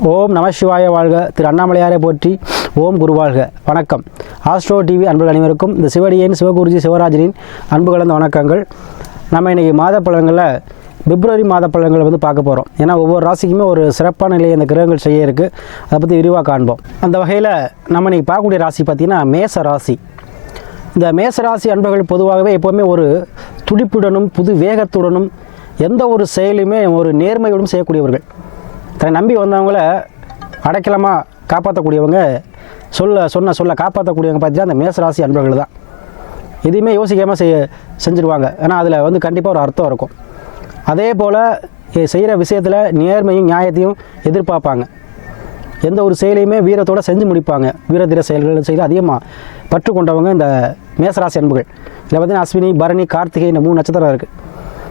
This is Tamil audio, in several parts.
ஓம் நம சிவாய வாழ்க. திரு அண்ணாமலையாரை போற்றி. ஓம் குருவாழ்க. வணக்கம். ஆஸ்ட்ரோ டிவி அன்புகள் அனைவருக்கும் இந்த சிவடியின் சிவகுருஜி சிவராஜனின் அன்பு கலந்த வணக்கங்கள். நம்ம இன்றைக்கி மாத பலன்களில் பிப்ரவரி மாத பலன்களை பார்க்க போகிறோம். ஏன்னா ஒவ்வொரு ராசிக்குமே ஒரு சிறப்பான நிலையை அந்த கிரகங்கள் செய்ய இருக்குது. அதை பற்றி விரிவாக காண்போம். அந்த வகையில் நம்ம இன்றைக்கி பார்க்கக்கூடிய ராசி பார்த்திங்கன்னா மேச ராசி. இந்த மேசராசி அன்பர்கள் பொதுவாகவே எப்போவுமே ஒரு துடிப்புடனும் புது வேகத்துடனும் எந்த ஒரு செயலுமே ஒரு நேர்மையுடன் செய்யக்கூடியவர்கள். தன்னை நம்பி வந்தவங்கள அடைக்கலமாக காப்பாற்றக்கூடியவங்க, சொல்ல காப்பாற்றக்கூடியவங்க பார்த்தீங்கன்னா அந்த மேசராசி அன்பர்கள் தான். எதையுமே யோசிக்காமல் செஞ்சுருவாங்க. ஏன்னா அதில் கண்டிப்பாக ஒரு அர்த்தம் இருக்கும். அதே போல் செய்கிற விஷயத்தில் நேர்மையும் நியாயத்தையும் எதிர்பார்ப்பாங்க. எந்த ஒரு செயலையுமே வீரத்தோடு செஞ்சு முடிப்பாங்க. வீரதீர செயல்கள் செய்து அதிகமாக பற்று கொண்டவங்க இந்த மேசராசி அன்புகள். இதில் பார்த்திங்கன்னா அஸ்வினி, பரணி, கார்த்திகை இந்த 3 நட்சத்திரம் இருக்குது.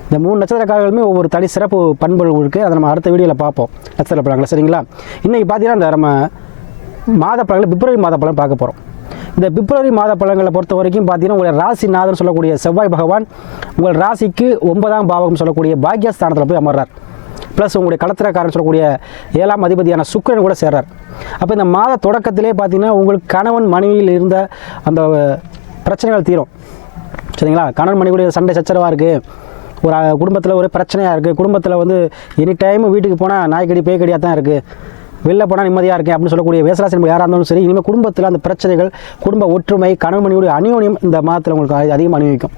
இந்த 3 நட்சத்திரக்காரர்களுமே ஒவ்வொரு தனி சிறப்பு பண்புகள் இருக்குது. அதை நம்ம அடுத்த வீடியோவில் பார்ப்போம் நட்சத்திர பலன்களை. சரிங்களா? இன்றைக்கி பார்த்தீங்கன்னா இந்த நம்ம மாத பலன்களை பிப்ரவரி மாத பலன் பார்க்க போகிறோம். இந்த பிப்ரவரி மாத பலன்களை பொறுத்த வரைக்கும் பார்த்தீங்கன்னா உங்களுடைய ராசிநாதன் சொல்லக்கூடிய செவ்வாய் பகவான் உங்கள் ராசிக்கு 9ஆம் பாவகம் சொல்லக்கூடிய பாக்யஸ்தானத்தில் போய் அமர்றார். ப்ளஸ் உங்களுடைய களத்திரக்காரன் சொல்லக்கூடிய 7ஆம் அதிபதியான சுக்கிரன் கூட சேர்றார். அப்போ இந்த மாத தொடக்கத்திலே பார்த்தீங்கன்னா உங்களுக்கு கணவன் மனைவியில் இருந்த அந்த பிரச்சனைகள் தீரும். சரிங்களா? கணவன் மனைவியுடைய சண்டை சச்சரவாக இருக்குது. ஒரு குடும்பத்தில் ஒரு பிரச்சனையாக இருக்குது. குடும்பத்தில் எனி டைம் வீட்டுக்கு போனால் நாய்க்கடி பேய்க்கடியாக தான் இருக்குது. வெளில போனால் நிம்மதியாக இருக்கேன் அப்படின்னு சொல்லக்கூடிய மேசராசி நம்ம யாராக இருந்தாலும் சரி, இனிமேல் குடும்பத்தில் அந்த பிரச்சனைகள், குடும்ப ஒற்றுமை, கணவன் மனைவியுடைய அந்யோன்யம் இந்த மாதத்தில் உங்களுக்கு அதிகமாக அனுபவிக்கும்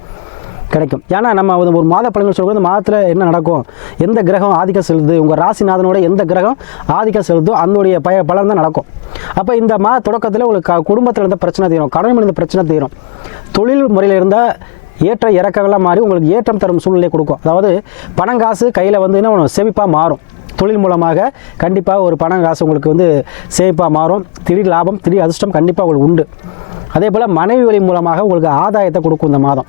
கிடைக்கும். ஏன்னா நம்ம ஒரு மாத பலன்கள் சொல்கிறது இந்த மாதத்தில் என்ன நடக்கும், எந்த கிரகம் ஆதிக்கம் செலுத்துது, உங்கள் ராசிநாதனோட எந்த கிரகம் ஆதிக்கம் செலுத்தோ அதனுடைய பலன் தான் நடக்கும். அப்போ இந்த மாத தொடக்கத்தில் உங்களுக்கு குடும்பத்தில் இருந்த பிரச்சனை தீரும், கணவன் இருந்த பிரச்சனை தீரும். தொழில் முறையில் இருந்த ஏற்ற இறக்கங்கள்லாம் மாறி உங்களுக்கு ஏற்றம் தரும் சூழ்நிலை கொடுக்கும். அதாவது பணம் காசு கையில் என்ன சேமிப்பாக மாறும். தொழில் மூலமாக கண்டிப்பாக ஒரு பணம் காசு உங்களுக்கு சேமிப்பாக மாறும். திடீர் லாபம், திடீர் அதிர்ஷ்டம் கண்டிப்பாக உங்களுக்கு உண்டு. அதே போல் மனைவி வழி மூலமாக உங்களுக்கு ஆதாயத்தை கொடுக்கும் இந்த மாதம்.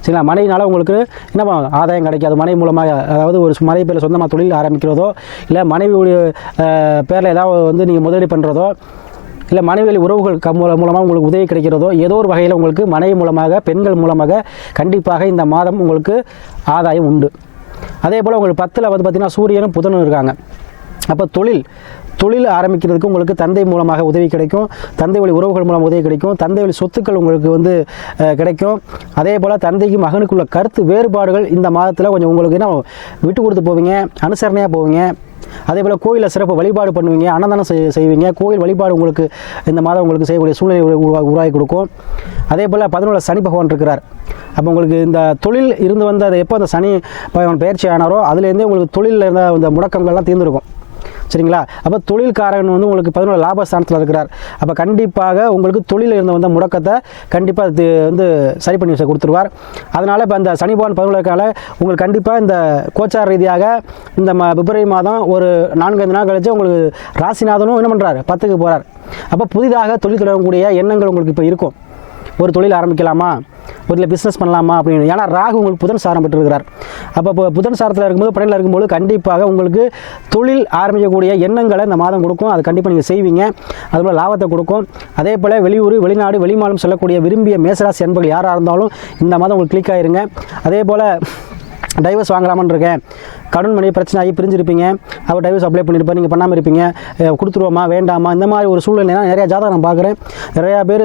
சரிங்களா? மனைவினால் உங்களுக்கு என்ன ஆதாயம் கிடைக்காது. மனைவி மூலமாக, அதாவது ஒரு மனைவி பேரில் சொந்தமாக தொழில் ஆரம்பிக்கிறதோ, இல்லை மனைவியுடைய பேரில் ஏதாவது நீங்கள் முதலீடு பண்ணுறதோ, இல்லை மனைவி உறவுகள் மூலமாக உங்களுக்கு உதவி கிடைக்கிறதோ, ஏதோ ஒரு வகையில் உங்களுக்கு மனைவி மூலமாக, பெண்கள் மூலமாக கண்டிப்பாக இந்த மாதம் உங்களுக்கு ஆதாயம் உண்டு. அதே போல் உங்களுக்கு 10ல் பார்த்திங்கன்னா சூரியனும் புதனும் இருக்காங்க. அப்போ தொழில் ஆரம்பிக்கிறதுக்கு உங்களுக்கு தந்தை மூலமாக உதவி கிடைக்கும். தந்தை வழி உறவுகள் மூலம் உதவி கிடைக்கும். தந்தை வழி சொத்துக்கள் உங்களுக்கு கிடைக்கும். அதே போல் தந்தைக்கு மகனுக்குள்ள கருத்து வேறுபாடுகள் இந்த மாதத்தில் கொஞ்சம் உங்களுக்கு விட்டு கொடுத்து போவீங்க, அனுசரணையாக போவீங்க. அதே போல் கோயிலில் சிறப்பு வழிபாடு பண்ணுவீங்க, அன்னதானம் செய்வீங்க. கோயில் வழிபாடு உங்களுக்கு இந்த மாதம் உங்களுக்கு செய்யக்கூடிய சூழ்நிலை உருவாக்கி கொடுக்கும். அதே போல் 11 சனி பகவான் இருக்கிறார். அப்போ உங்களுக்கு இந்த தொழில் இருந்து வந்த அதை எப்போ அந்த சனி பகவான் பயிற்சி ஆனாரோ அதுலேருந்தே உங்களுக்கு தொழிலில் இருந்த இந்த முடக்கங்கள்லாம் தீர்ந்துருக்கும். சரிங்களா? அப்போ தொழில்காரன் உங்களுக்கு 11 லாபஸ்தானத்தில் இருக்கிறார். அப்போ கண்டிப்பாக உங்களுக்கு தொழிலில் இருந்த வந்த முடக்கத்தை கண்டிப்பாக சரி பண்ணி கொடுத்துருவார். அதனால் இப்போ அந்த சனி பகவான் 11 உங்களுக்கு கண்டிப்பாக இந்த கோச்சார ரீதியாக இந்த பிப்ரவரி மாதம் ஒரு 4-5 நாள் கழிச்சு உங்களுக்கு ராசிநாதனும் என்ன பண்ணுறாரு, 10க்கு போகிறார். அப்போ புதிதாக தொழில் தொடங்கக்கூடிய எண்ணங்கள் உங்களுக்கு இப்போ இருக்கும். ஒரு தொழில் ஆரம்பிக்கலாமா, ஒரு பிஸ்னஸ் பண்ணலாமா அப்படின்னு. ஏன்னா ராகு உங்களுக்கு புதன் சாரம் பெற்றிருக்கிறார். அப்போ புதன் சாரத்தில் இருக்கும்போது, படையில் இருக்கும்போது கண்டிப்பாக உங்களுக்கு தொழில் ஆரம்பிக்கக்கூடிய எண்ணங்களை இந்த மாதம் கொடுக்கும். அது கண்டிப்பாக நீங்கள் செய்வீங்க. அதுபோல் லாபத்தை கொடுக்கும். அதே போல் வெளியூர், வெளிநாடு, வெளிமாநிலம் சொல்லக்கூடிய விரும்பிய மேசராசி அன்பர்கள் யாராக இருந்தாலும் இந்த மாதம் உங்களுக்கு கிளிக் ஆகிருங்க. அதே போல் டைவர்ஸ் வாங்கலாமான்னு இருக்கேன், கடன் மணி பிரச்சனை ஆகி பிரிஞ்சிருப்பீங்க, அவர் டைவர்ஸ் அப்ளை பண்ணியிருப்பேன், நீங்கள் பண்ணாமல் இருப்பீங்க, கொடுத்துருவோமா வேண்டாமா, இந்த மாதிரி ஒரு சூழ்நிலைனா நிறையா ஜாதகம் நான் பார்க்குறேன். நிறையா பேர்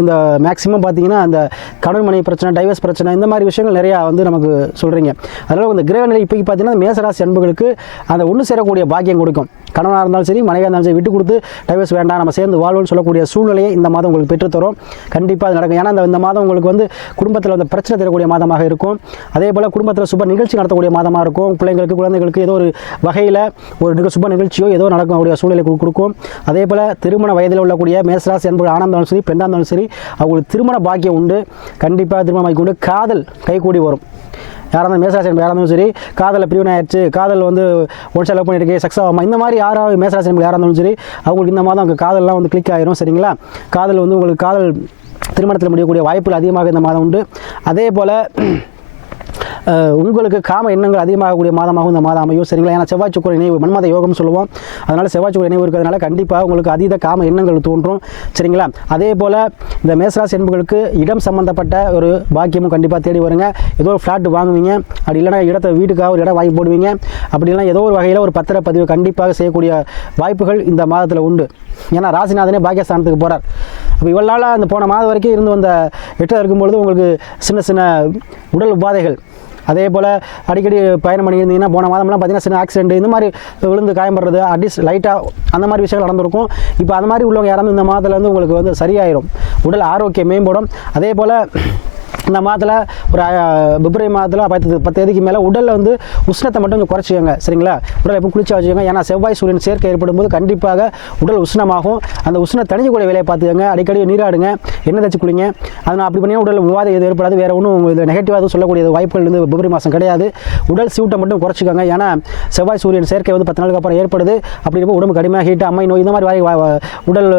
இந்த மேக்ஸிமம் பார்த்தீங்கன்னா அந்த கடன் மணி பிரச்சனை, டைவர்ஸ் பிரச்சனை, இந்த மாதிரி விஷயங்கள் நிறையா நமக்கு சொல்கிறீங்க. அதனால் இந்த கிரகநிலை இப்போக்கி பார்த்தீங்கன்னா மேசராசி அன்புகளுக்கு அந்த ஒன்று சேரக்கூடிய பாக்கியம் கொடுக்கும். கணவனாக இருந்தாலும் சரி, மனைவியாக இருந்தாலும் சரி, விட்டு கொடுத்து டைவர்ஸ் வேண்டாம், நம்ம சேர்ந்து வாழ்வோன்னு சொல்லக்கூடிய சூழ்நிலையை இந்த மாதம் உங்களுக்கு பெற்றுத்தரும். கண்டிப்பாக அது நடக்கும். ஏன்னா இந்த மாதம் உங்களுக்கு குடும்பத்தில் பிரச்சனை தரக்கூடிய மாதமாக இருக்கும். அதே போல் குடும்பத்தில் சுப நிகழ்ச்சி நடத்தக்கூடிய மாதமாக இருக்கும். குழந்தைகளுக்கு ஏதோ ஒரு வகையில் ஒரு சுப நிகழ்ச்சியோ ஏதோ நடக்கக்கூடிய சூழ்நிலை கொடுக்கும். அதே போல் திருமண வயதில் உள்ளக்கூடிய மேசராசி அன்புகள் ஆணாக இருந்தாலும் சரி, பெண்ணாக இருந்தாலும் சரி, அவங்களுக்கு திருமண பாக்கியம் உண்டு. கண்டிப்பாக திருமண பாக்கியம் உண்டு. காதல் கைகூடி வரும். யாராவது மேசராசி யாராக இருந்தாலும் சரி, காதலில் பிரிவினை ஆயிடுச்சு, காதல் ஒன் செலவு பண்ணியிருக்கேன், சக்ஸஸ் ஆகாமல், இந்த மாதிரி யாராவது மேசராசி யாராக இருந்தாலும் சரி, அவங்களுக்கு இந்த மாதம் அவங்க காதல்லாம் கிளிக் ஆகிரும். சரிங்களா? காதல் உங்களுக்கு காதல் திருமணத்தில் முடியக்கூடிய வாய்ப்புகள் அதிகமாக இந்த மாதம் உண்டு. அதே போல் உங்களுக்கு காம எண்ணங்கள் அதிகமாகக்கூடிய மாதமாகவும் இந்த மாதம் அமையும். சரிங்களா? ஏன்னா செவ்வாய் சுக்கிர இணைவு மன்மத யோகம் சொல்லுவோம். அதனால் செவ்வாய் சுக்கிர இணைவு இருக்கிறதுனால கண்டிப்பாக உங்களுக்கு அதீத காம எண்ணங்கள் தோன்றும். சரிங்களா? அதே போல் இந்த மேசராசி என்பவர்களுக்கு இடம் சம்பந்தப்பட்ட ஒரு பாக்கியமும் கண்டிப்பாக தேடி வருங்க. ஏதோ ஒரு ஃப்ளாட் வாங்குவீங்க, அப்படி இல்லைனா இடத்தை வீட்டுக்காக ஒரு இடம் வாங்கி போடுவீங்க, அப்படி இல்லைனா ஏதோ ஒரு வகையில் ஒரு பத்திரப்பதிவு கண்டிப்பாக செய்யக்கூடிய வாய்ப்புகள் இந்த மாதத்தில் உண்டு. ஏன்னா ராசிநாதனே பாக்கியஸ்தானத்துக்கு போகிறார். அப்போ இவ்வளோ நாளாக அந்த போன மாதம் வரைக்கும் இருந்து வந்த எட்டில் இருக்கும்பொழுது உங்களுக்கு சின்ன சின்ன உடல் உபாதைகள், அதே போல் அடிக்கடி பயணம் பண்ணியிருந்தீங்கன்னா போன மாதம்லாம் பார்த்தீங்கன்னா சின்ன ஆக்சிடென்ட், இந்த மாதிரி விழுந்து காயப்படுறது, அட்லீஸ்ட் லைட்டாக அந்த மாதிரி விஷயங்கள் நடந்திருக்கும். இப்போ அந்த மாதிரி உள்ளவங்க யாராவது இந்த மாதத்தில் வந்து உங்களுக்கு வந்து சரியாயிரும், உடல் ஆரோக்கியம் மேம்படும். அதே போல் இந்த மாதத்தில் ஒரு பிப்ரவரி மாதத்தில் 10 தேதிக்கு மேலே உடலில் வந்து உஷ்ணத்தை மட்டும் கொஞ்சம் குறைச்சிக்கோங்க. சரிங்களா? உடல் எப்போ குளிச்சா வச்சுக்கோங்க. ஏன்னா செவ்வாய் சூரியன் சேர்க்கை ஏற்படும் போது கண்டிப்பாக உடல் உஷ்ணமாகும். அந்த உஷ்ணம் தணிஞ்சக்கூடிய வேலையை பார்த்துக்கோங்க. அடிக்கடி நீராடுங்க, எண்ணெய் தச்சு குளிங்க. அதனால் அப்படி பண்ணி உடல் விவாதம் எது ஏற்படாது. வேறு ஒன்றும் உங்களுக்கு நெகட்டிவாக சொல்லக்கூடிய வாய்ப்புகள் வந்து பிப்ரவரி மாதம் கிடையாது. உடல் சூட்டை மட்டும் குறைச்சிக்கோங்க. ஏன்னா செவ்வாய் சூரியன் சேர்க்கை வந்து 10 நாளுக்கு அப்புறம் ஏற்படுது. அப்படி இருக்கும் உடம்பு கடுமையாக ஹீட்டு, அம்மை நோய், இந்த மாதிரி உடல்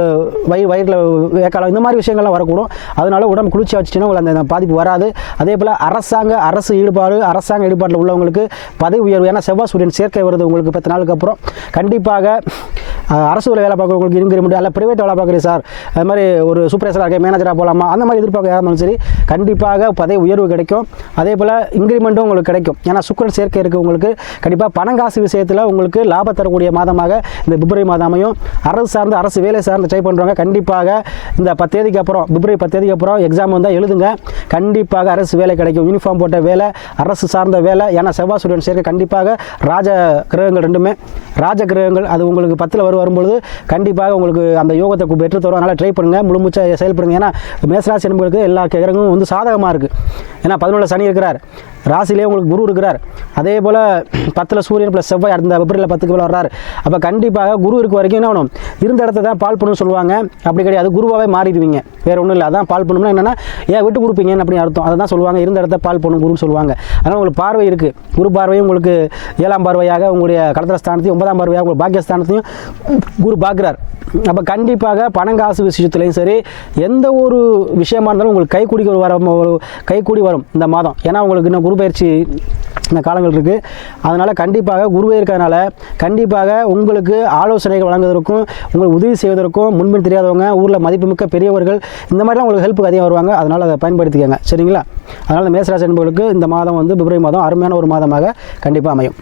வயிறில் வேக்காலம், இந்த மாதிரி விஷயங்கள்லாம் வரக்கூடும். அதனால உடம்பு குளிர்ச்சி வச்சுட்டீங்கன்னா உங்களுக்கு அந்த பாதிப்பு வராது. அதே போல் அரசு ஈடுபாட்டில் உள்ளவங்களுக்கு பதவி உயர்வு, ஏன்னா செவ்வாய் சூரியன் சேர்க்கை வருது உங்களுக்கு 10 நாளுக்கு அப்புறம். கண்டிப்பாக அரசு வேலை பார்க்குறவங்களுக்கு இன்கிரிமெண்ட், அல்ல பிரைவேட் வேலை பார்க்குறேன் சார், அது மாதிரி ஒரு சூப்பர்வைசராக இருக்க மேனேஜராக போகலாமா, அந்த மாதிரி எதிர்பார்க்க இருந்தாலும் சரி கண்டிப்பாக பதவி உயர்வு கிடைக்கும். அதே போல் இன்கிரிமெண்ட்டும் உங்களுக்கு கிடைக்கும். ஏன்னா சுக்கிரன் சேர்க்கை இருக்குது உங்களுக்கு. கண்டிப்பாக பணங்காசு விஷயத்தில் உங்களுக்கு லாபம் தரக்கூடிய மாதமாக இந்த பிப்ரவரி மாதம் அமையும். அரசு வேலை சார்ந்து ட்ரை பண்ணுறவங்க கண்டிப்பாக இந்த 10 தேதிக்கு அப்புறம், பிப்ரவரி 10 தேதிக்கு அப்புறம் எக்ஸாம் வந்தால் எழுதுங்க. கண்டிப்பாக அரசு வேலை கிடைக்கும். யூனிஃபார்ம் போட்ட வேலை, அரசு சார்ந்த வேலை. ஏன்னா செவ்வாய் சூரியன் சேர்க்கை கண்டிப்பாக ராஜ கிரகங்கள், ரெண்டுமே ராஜ கிரகங்கள். அது உங்களுக்கு 10ல் வரும்பொழுது கண்டிப்பாக உங்களுக்கு அந்த யோகத்தை பெற்று தரும். அதனால் ட்ரை பண்ணுங்கள், முழுமூச்சாக செயல்படுங்க. ஏன்னா மேசராசி என்பவர்களுக்கு எல்லா கிரகங்களும் வந்து சாதகமாக இருக்குது. ஏன்னா 11 சனி இருக்கிறார், ராசிலே உங்களுக்கு குரு இருக்கிறார். அதே போல் 10ல் சூரியன் ப்ளஸ் செவ்வாய் அந்த பிப்ரவரியில் 10க்கு மேலே வர்றாரு. அப்போ கண்டிப்பாக குரு இருக்க வரைக்கும் என்ன வேணும், இருந்த இடத்த தான் பால் பண்ணணும்னு சொல்லுவாங்க. அப்படி கிடையாது, குருவாகவே மாறிடுவீங்க. வேறு ஒன்றும் இல்லை. அதான் பால் பண்ணணும்னா என்னென்னா ஏன் விட்டு கொடுப்பீங்கன்னு அப்படின்னு அர்த்தம். அதை தான் சொல்லுவாங்க, இருந்த இடத்த பால் பண்ணணும் குருன்னு சொல்லுவாங்க. அதனால் உங்களுக்கு பார்வை இருக்குது. குரு பார்வையும் உங்களுக்கு 7ஆம் பார்வையாக உங்களுடைய கடத்திர ஸ்தானத்தையும் 9ஆம் பார்வையாக உங்களுக்கு பாக்கியஸ்தானத்தையும் குரு பார்க்குறார். அப்போ கண்டிப்பாக பணங்காசு விஷயத்துலையும் சரி, எந்த ஒரு விஷயமா இருந்தாலும் உங்களுக்கு கைக்கூடி வரும் இந்த மாதம். ஏன்னா உங்களுக்கு இன்னும் குரு பயிற்சி இந்த காலங்கள் இருக்குது. அதனால் கண்டிப்பாக குருவே இருக்கிறதுனால கண்டிப்பாக உங்களுக்கு ஆலோசனைகள் வழங்குவதற்கும் உங்களுக்கு உதவி செய்வதற்கும் முன்பின் தெரியாதவங்க, ஊரில் மதிப்புமிக்க பெரியவர்கள், இந்த மாதிரிலாம் உங்களுக்கு ஹெல்ப்புக்கு அதிகம் வருவாங்க. அதனால் அதை பயன்படுத்திக்கங்க. சரிங்களா? அதனால் மேசராசி என்பவர்களுக்கு இந்த மாதம் வந்து பிப்ரவரி மாதம் அருமையான ஒரு மாதமாக கண்டிப்பாக அமையும்.